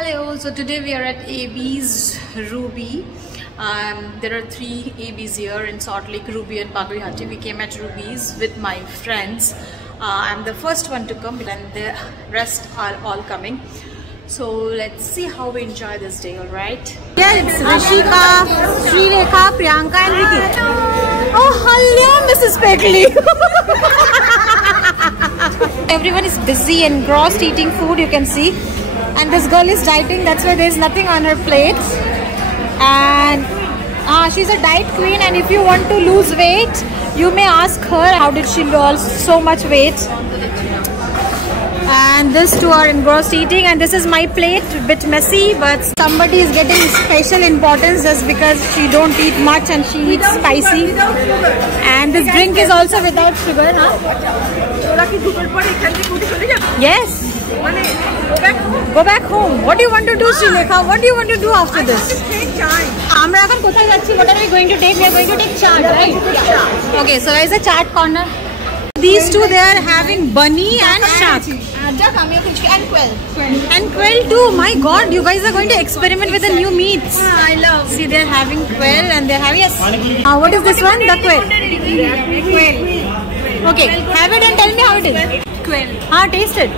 Hello, so today we are at AB's Ruby. There are 3 AB's here in Salt Lake, Ruby and Pagdihati. We came at Ruby's with my friends. I'm the first one to come and the rest are all coming. So let's see how we enjoy this day, alright? Yeah, it's Rishika, Srilekha, Priyanka and Ricky. Oh, hello Mrs. Peckley. Everyone is busy, engrossed eating food, you can see. And this girl is dieting, that's why there's nothing on her plate. And she's a diet queen, and if you want to lose weight, you may ask her how did she lose so much weight. And these two are engrossed eating, and this is my plate, a bit messy, but somebody is getting special importance just because she don't eat much and she eats spicy. And this drink is also without sugar, huh? Yes. Go back home. What do you want to do, Srilekha? What do you want to do after this? What are we going to take? We are going to take chaat, right? Okay, so there's a chaat corner. These two, they are having bunny and shark. And quail too. My God, you guys are going to experiment with the new meats. I love. See, they are having quail and they are having what is this one? The quail. Quail. Okay, have it and tell me how it is. Quail. Taste it.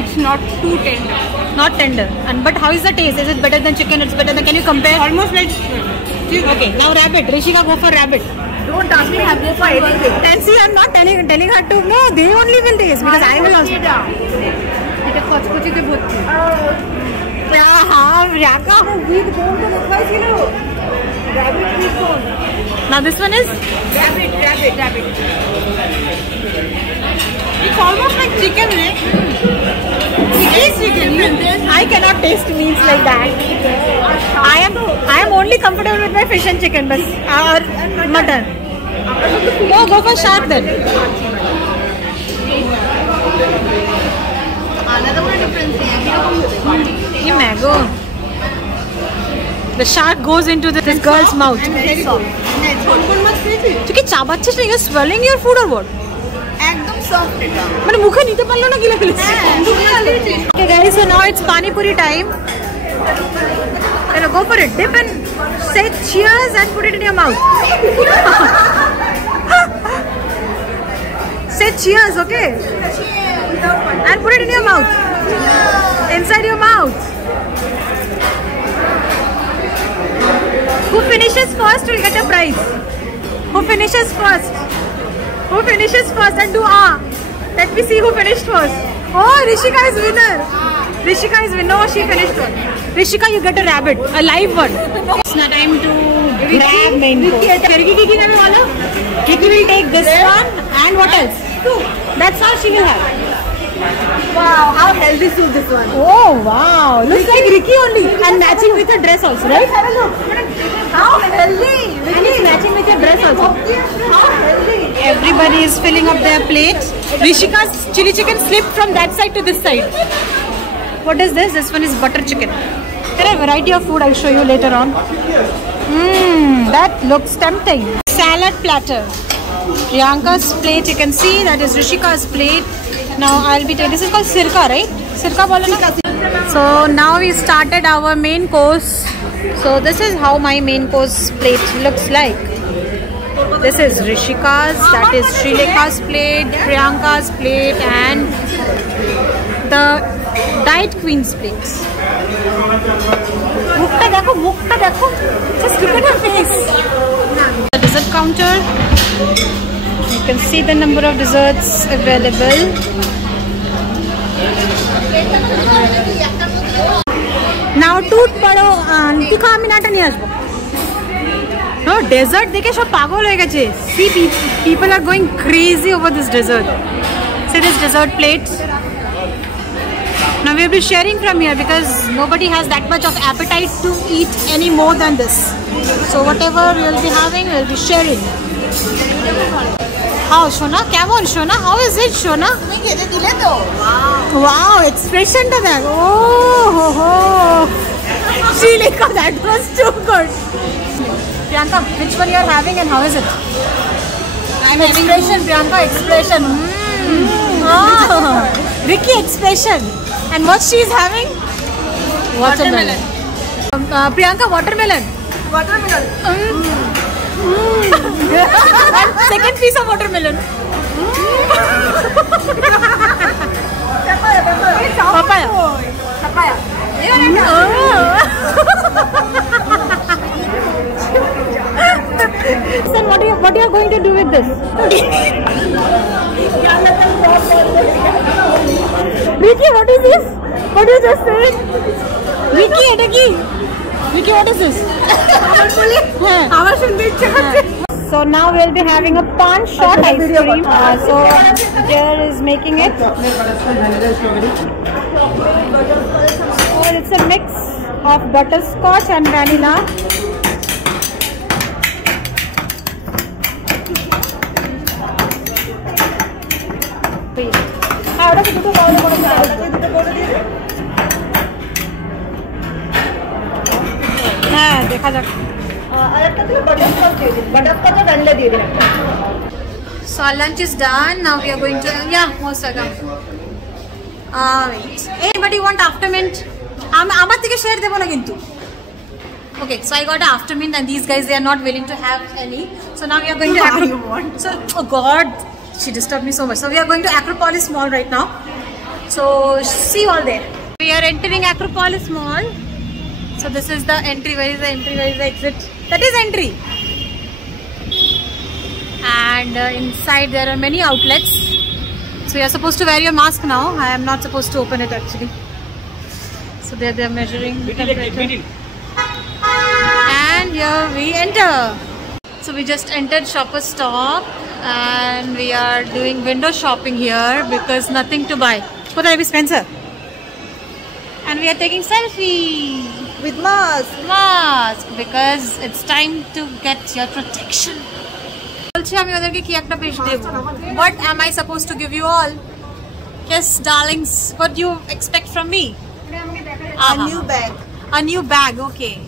It's not too tender. Not tender. But how is the taste? Is it better than chicken? It's better than. Can you compare? Almost like. Okay, now rabbit. Rishika, go for rabbit. Don't ask me, have go for anything. And see, I'm not telling her to. No, they only will taste because I will also. Now this one is? Rabbit. It's almost like chicken, right? It is chicken. I cannot taste meats like that. I am only comfortable with my fish and chicken, but or mutton. No, go for shark then. The shark goes into this girl's mouth. You're swallowing your food or what? Okay guys, so now it's Pani Puri time. Go for it. Dip and say cheers and put it in your mouth. Say cheers, okay? And put it in your mouth. Inside your mouth. Who finishes first will get a prize. Who finishes first? Who finishes first and do Let me see who finished first. Oh, Rishika is winner. Rishika is winner. Oh, she finished one. Rishika, you get a rabbit, a live one. It's not time to grab main course. Ricky will take this one and what else? That's all she will have. Wow, how healthy soup this one. Oh wow, looks like Ricky only and matching with her dress also, right? How healthy. And it's matching with your dress also. How healthy. Everybody is filling up their plates. Rishika's chili chicken slipped from that side to this side. What is this? This one is butter chicken. There are a variety of food I'll show you later on. That looks tempting. Salad platter. Priyanka's plate, you can see that is Rishika's plate. Now I'll be taking, this is called sirka, right? Sirka bola na? So now we started our main course. So this is how my main course plate looks like. This is Rishika's, that is Srilekha's plate, Priyanka's plate and the diet queen's plates. Just look at her face. The dessert counter. You can see the number of desserts available. Now toot pado tikha minata niye asbo. No dessert dekhe shab pagol hoye geche. See, people are going crazy over this dessert. See this dessert plates. Now we will be sharing from here because nobody has that much of appetite to eat any more than this. So whatever we will be having, we will be sharing. How, Shona? Kemon, Shona? How is it, Shona? Wow, expression to that. Oh, Srilekha, that was too good. Priyanka, which one you are having and how is it? I'm having expression, Priyanka, expression. Ricky expression. And what she is having? Watermelon. Priyanka, watermelon. Watermelon. And second piece of watermelon. Papaya. Papaya. Son, what are you going to do with this? Ricky, what is this? What did you just say? Ricky, what is this? So now we'll be having a pan shot ice cream. So Jer is making it. So it's a mix of butterscotch and vanilla. देखा जाए So our lunch is done. Now we are going to most welcome. Wait. Anybody want aftermint? Amar theke share debo na kintu. Okay, so I got an aftermint and these guys, they are not willing to have any. So now we are going to Acropolis. So oh god, she disturbed me so much. So we are going to Acropolis Mall right now. So see you all there. We are entering Acropolis Mall. So this is the entry. Where is the entry? Where is the exit? That is entry. And inside there are many outlets. So you are supposed to wear your mask now. I am not supposed to open it actually. So they are measuring the temperature. And here we enter. So we just entered Shoppers Stop and we are doing window shopping here because nothing to buy. What are we, Spencer? And we are taking selfie with mask. Because it's time to get your protection. What am I supposed to give you all? Yes, darlings. What do you expect from me? A new bag. A new bag, okay.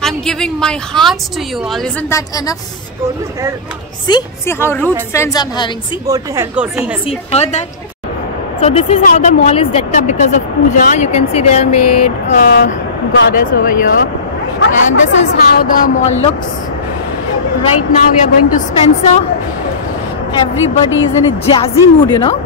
I'm giving my heart to you all. Isn't that enough? Go to hell. See how rude friends I'm having. See? Go to hell. Go to hell. See, heard that? So this is how the mall is decked up because of puja. You can see they have made a goddess over here. And this is how the mall looks. Right now we are going to Spencer. Everybody is in a jazzy mood, you know.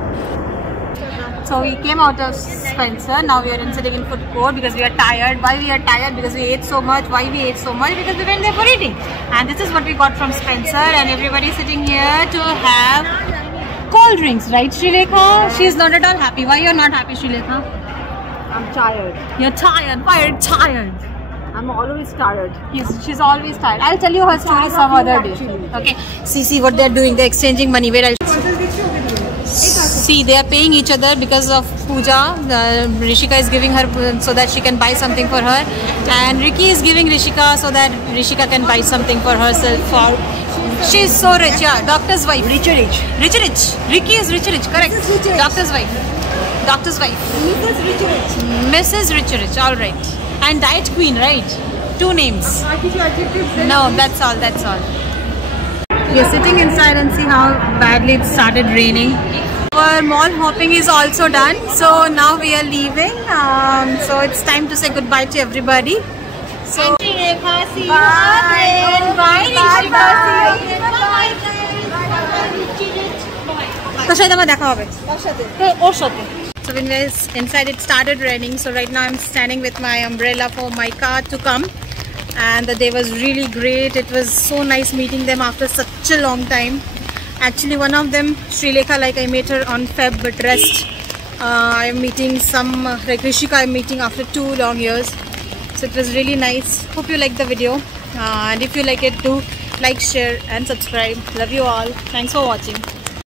So we came out of Spencer. Now we are sitting in food court because we are tired. Why we are tired? Because we ate so much. Why we ate so much? Because we went there for eating. And this is what we got from Spencer. And everybody sitting here to have cold drinks, right, Srilekha? She is not at all happy. Why you are not happy, Srilekha? I'm tired. You're tired. Why are you tired? I'm always tired. She's always tired. I'll tell you her story some other day. Okay. See what they're doing. They're exchanging money. Wait, I'll see. They are paying each other because of puja. Rishika is giving her so that she can buy something for her, and Ricky is giving Rishika so that Rishika can buy something for herself. She's so rich. Yeah, doctor's wife. Rich. Ricky is rich. Correct. Doctor's wife. Mrs. Rich. All right. And diet queen, right? 2 names. No, that's all. We are sitting inside and see how badly it started raining. Our mall hopping is also done. So now we are leaving. So it's time to say goodbye to everybody. So bye. So when we're inside, it started raining. So right now I'm standing with my umbrella for my car to come. And the day was really great. It was so nice meeting them after such a long time. Actually, one of them, Srilekha, like I met her on Feb, but rest I am meeting some, like Rishika I'm meeting after 2 long years. So it was really nice. Hope you liked the video. And if you like it, do like, share and subscribe. Love you all. Thanks for watching.